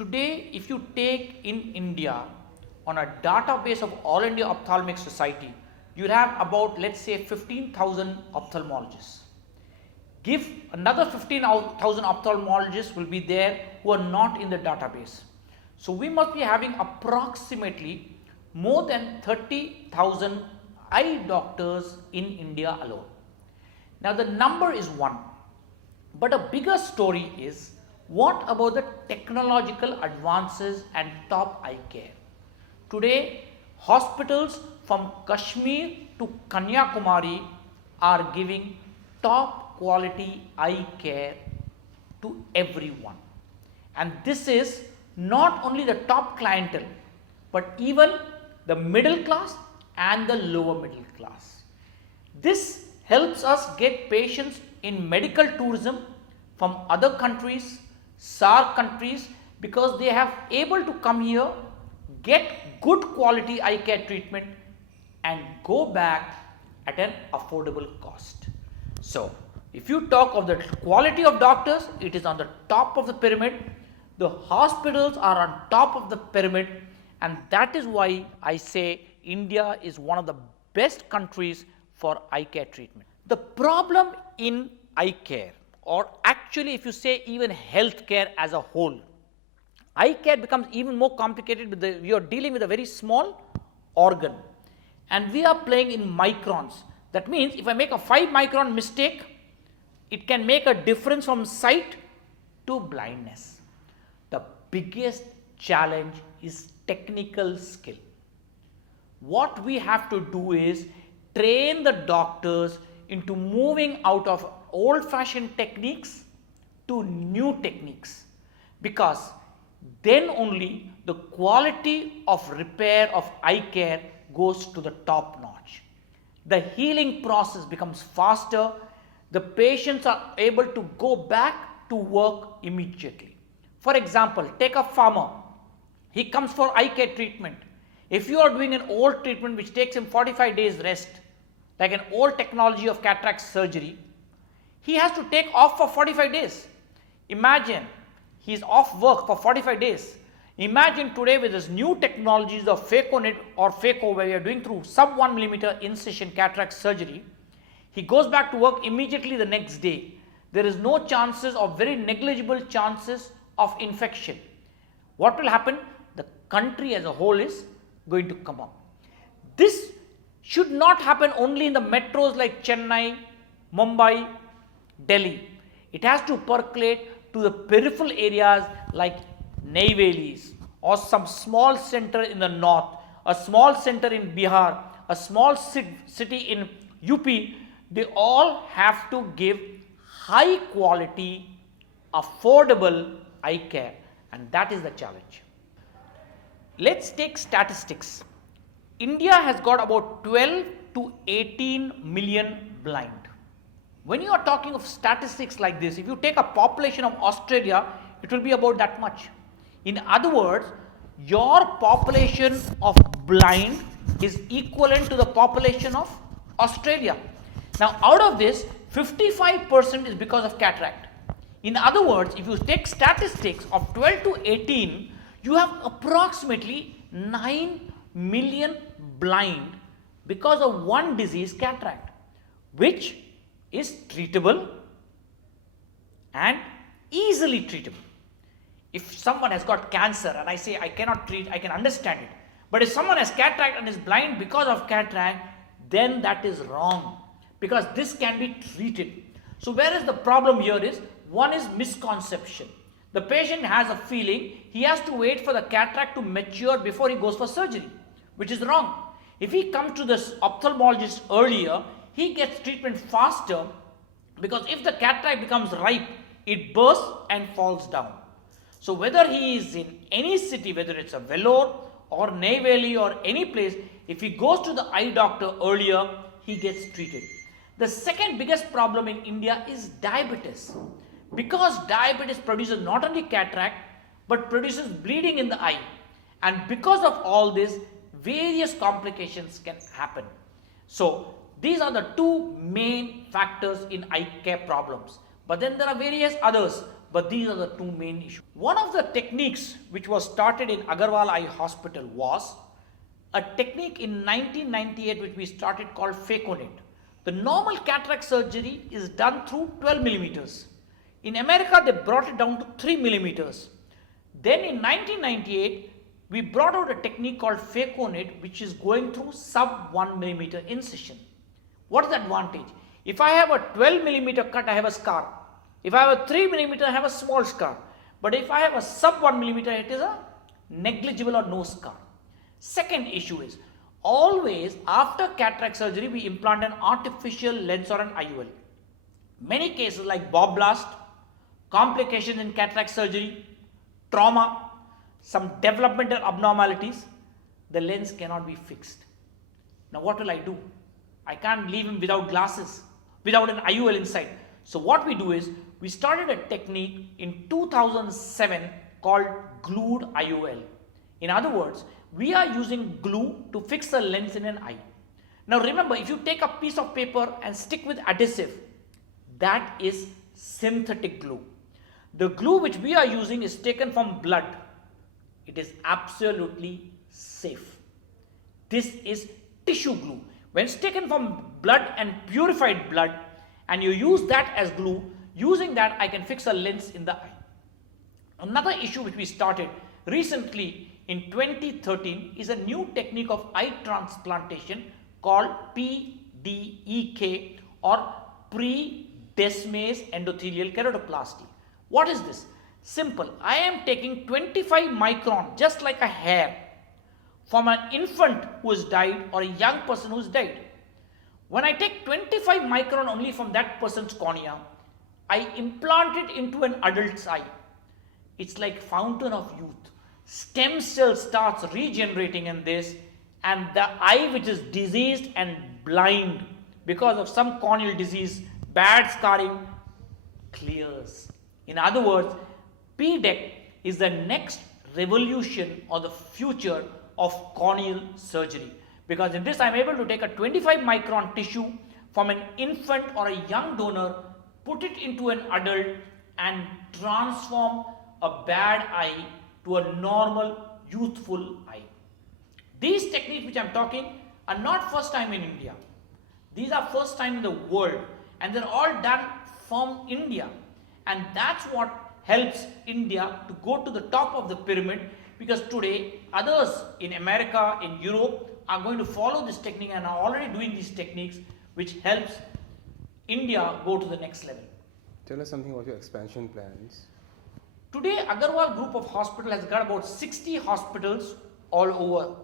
Today, if you take in India on a database of All India Ophthalmic Society, you have about, let's say, 15,000 ophthalmologists. Give another 15,000 ophthalmologists will be there who are not in the database. So we must be having approximately more than 30,000 eye doctors in India alone. Now the number is one, but a bigger story is what about the technological advances and top eye care? Today, hospitals from Kashmir to Kanyakumari are giving top quality eye care to everyone. And this is not only the top clientele, but even the middle class and the lower middle class. This helps us get patients in medical tourism from other countries, SAARC countries, because they have able to come here, get good quality eye care treatment and go back at an affordable cost. So, if you talk of the quality of doctors, it is on the top of the pyramid. The hospitals are on top of the pyramid, and that is why I say India is one of the best countries for eye care treatment. The problem in eye care, or actually if you say even health care as a whole, eye care becomes even more complicated with you are dealing with a very small organ and we are playing in microns. That means if I make a 5 micron mistake, it can make a difference from sight to blindness. The biggest challenge is technical skill. What we have to do is train the doctors into moving out of old-fashioned techniques to new techniques, because then only the quality of repair of eye care goes to the top notch. The healing process becomes faster. The patients are able to go back to work immediately. For example, take a farmer. He comes for eye care treatment. If you are doing an old treatment which takes him 45 days rest, like an old technology of cataract surgery, he has to take off for 45 days. Imagine he is off work for 45 days. Imagine today with this new technologies of phaconet or phaco, where we are doing through sub 1 millimeter incision cataract surgery, he goes back to work immediately the next day. There is no chances or very negligible chances of infection. What will happen? The country as a whole is going to come up. This should not happen only in the metros like Chennai, Mumbai, Delhi. It has to percolate to the peripheral areas like Neyvelis or some small center in the north, a small center in Bihar, a small city in UP. They all have to give high quality, affordable eye care, and that is the challenge. Let's take statistics. India has got about 12 to 18 million blind. When you are talking of statistics like this, if you take a population of Australia, it will be about that much. In other words, your population of blind is equivalent to the population of Australia. Now, out of this, 55% is because of cataract. In other words, if you take statistics of 12 to 18, you have approximately 9 million blind because of one disease, cataract, which is treatable and easily treatable. If someone has got cancer and I say I cannot treat, I can understand it. But if someone has cataract and is blind because of cataract, then that is wrong, because this can be treated. So whereas the problem here is, one is misconception. The patient has a feeling he has to wait for the cataract to mature before he goes for surgery, which is wrong. If he comes to this ophthalmologist earlier, he gets treatment faster, because if the cataract becomes ripe, it bursts and falls down. So whether he is in any city, whether it's a Vellore or Neyveli or any place, if he goes to the eye doctor earlier, he gets treated. The second biggest problem in India is diabetes, because diabetes produces not only cataract but produces bleeding in the eye, and because of all this, various complications can happen. So these are the two main factors in eye care problems. But then there are various others. but these are the two main issues. One of the techniques which was started in Agarwal Eye Hospital was a technique in 1998 which we started called phaconet. The normal cataract surgery is done through 12 millimeters. In America, they brought it down to 3 millimeters. Then in 1998, we brought out a technique called phaconet, which is going through sub 1 millimeter incision. What is the advantage? If I have a 12 millimeter cut, I have a scar. If I have a 3 millimeter, I have a small scar. But if I have a sub 1 millimeter, it is a negligible or no scar. Second issue is, always after cataract surgery, we implant an artificial lens or an IOL. Many cases like bob blast, complications in cataract surgery, trauma, some developmental abnormalities, the lens cannot be fixed. Now what will I do? I can't leave him without glasses, without an IOL inside. So what we do is, we started a technique in 2007 called glued IOL. In other words, we are using glue to fix a lens in an eye. Now remember, if you take a piece of paper and stick with adhesive, that is synthetic glue. The glue which we are using is taken from blood. It is absolutely safe. This is tissue glue. When it's taken from blood and purified blood, and you use that as glue, using that I can fix a lens in the eye. Another issue which we started recently in 2013 is a new technique of eye transplantation called PDEK, or pre-desmase endothelial keratoplasty. What is this? Simple. I am taking 25 micron, just like a hair, from an infant who has died or a young person who has died. When I take 25 micron only from that person's cornea, I implant it into an adult's eye. It's like fountain of youth. Stem cell starts regenerating in this, and the eye which is diseased and blind because of some corneal disease, bad scarring, clears. In other words, PDEK is the next revolution or the future of corneal surgery, because in this I am able to take a 25 micron tissue from an infant or a young donor, put it into an adult and transform a bad eye to a normal youthful eye. These techniques which I am talking are not first time in India. These are first time in the world, and they're all done from India, and that's what helps India to go to the top of the pyramid, because today others in America, in Europe are going to follow this technique and are already doing these techniques, which helps India go to the next level. Tell us something about your expansion plans. Today, Agarwal Group of Hospital has got about 60 hospitals all over,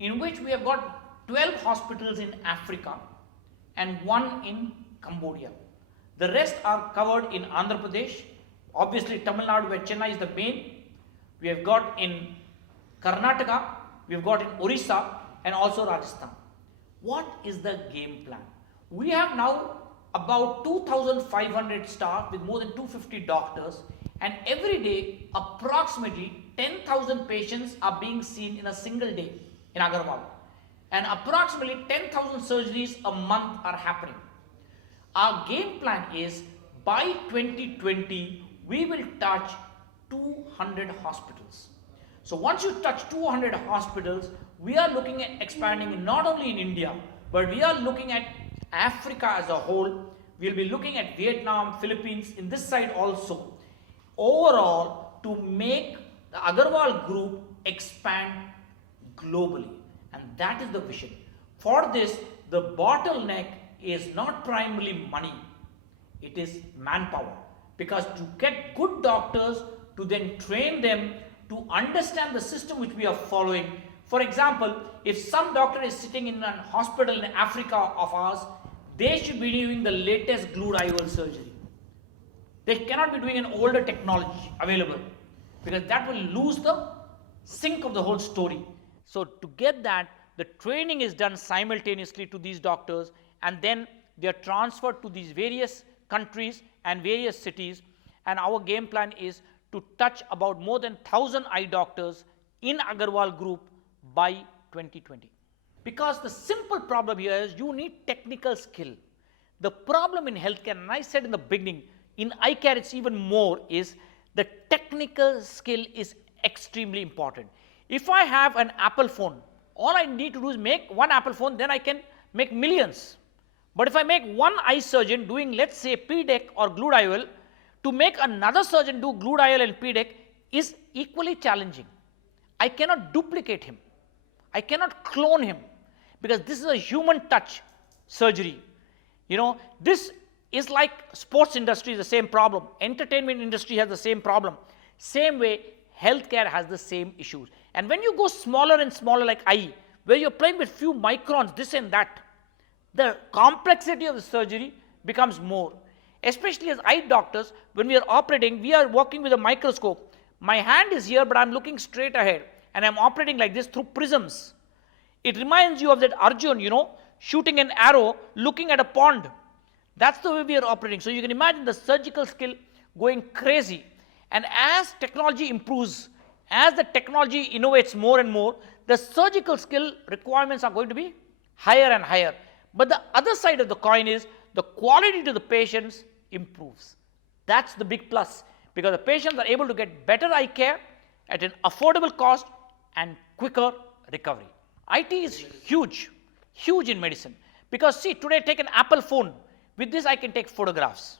in which we have got 12 hospitals in Africa and 1 in Cambodia. The rest are covered in Andhra Pradesh, obviously Tamil Nadu, where Chennai is the main. We have got in Karnataka, we have got in Orissa, and also Rajasthan. What is the game plan? We have now about 2,500 staff with more than 250 doctors, and every day approximately 10,000 patients are being seen in a single day in Agarwal, and approximately 10,000 surgeries a month are happening. Our game plan is, by 2020 we will touch 200 hospitals. So once you touch 200 hospitals, we are looking at expanding not only in India, but we are looking at Africa as a whole. We'll be looking at Vietnam, Philippines, in this side also. Overall, to make the Agarwal Group expand globally, and that is the vision. For this, the bottleneck is not primarily money, it is manpower, because to get good doctors, to then train them to understand the system which we are following. For example, if some doctor is sitting in a hospital in Africa of ours, they should be doing the latest glued IOL surgery. They cannot be doing an older technology available, because that will lose the sync of the whole story. So to get that, the training is done simultaneously to these doctors, and then they are transferred to these various countries and various cities, and our game plan is to touch about more than 1,000 eye doctors in Agarwal Group by 2020. Because the simple problem here is you need technical skill. The problem in healthcare, and I said in the beginning, in eye care it's even more, is the technical skill is extremely important. If I have an Apple phone, all I need to do is make one Apple phone, then I can make millions. But if I make one eye surgeon doing, let's say, PDEC or glued IOL, to make another surgeon do glued IOL and PDEC is equally challenging. I cannot duplicate him. I cannot clone him, because this is a human touch surgery. You know, this is like sports industry is the same problem. Entertainment industry has the same problem. Same way, healthcare has the same issues. And when you go smaller and smaller like eye, where you're playing with few microns, this and that, the complexity of the surgery becomes more. Especially as eye doctors, when we are operating, we are working with a microscope. My hand is here, but I'm looking straight ahead, and I'm operating like this through prisms. It reminds you of that Arjun, you know, shooting an arrow, looking at a pond. That's the way we are operating. So you can imagine the surgical skill going crazy. And as technology improves, as the technology innovates more and more, the surgical skill requirements are going to be higher and higher. But the other side of the coin is the quality to the patients improves. That's the big plus, because the patients are able to get better eye care at an affordable cost and quicker recovery. IT is huge, huge in medicine, because see, today take an Apple phone. With this I can take photographs.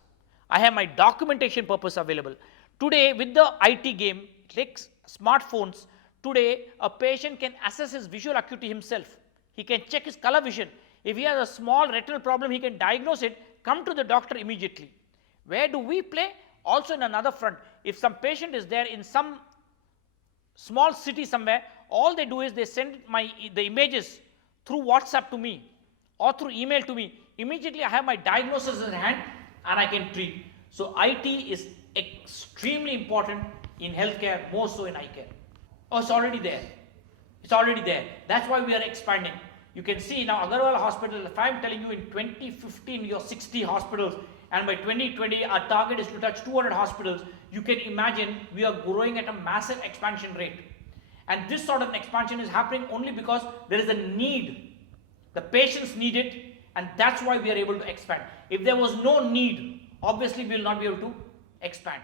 I have my documentation purpose available. Today with the IT game, takes smartphones, today a patient can assess his visual acuity himself. He can check his color vision. If he has a small retinal problem, he can diagnose it, come to the doctor immediately. Where do we play? Also in another front. If some patient is there in some small city somewhere, all they do is they send the images through WhatsApp to me or through email to me. Immediately I have my diagnosis in hand and I can treat. So IT is extremely important in healthcare, more so in eye care. Oh, it's already there. It's already there. That's why we are expanding. You can see now Agarwal Hospital, if I am telling you in 2015 you're 60 hospitals, and by 2020 our target is to touch 200 hospitals, you can imagine we are growing at a massive expansion rate. And this sort of an expansion is happening only because there is a need. The patients need it, and that's why we are able to expand. If there was no need, obviously we will not be able to expand.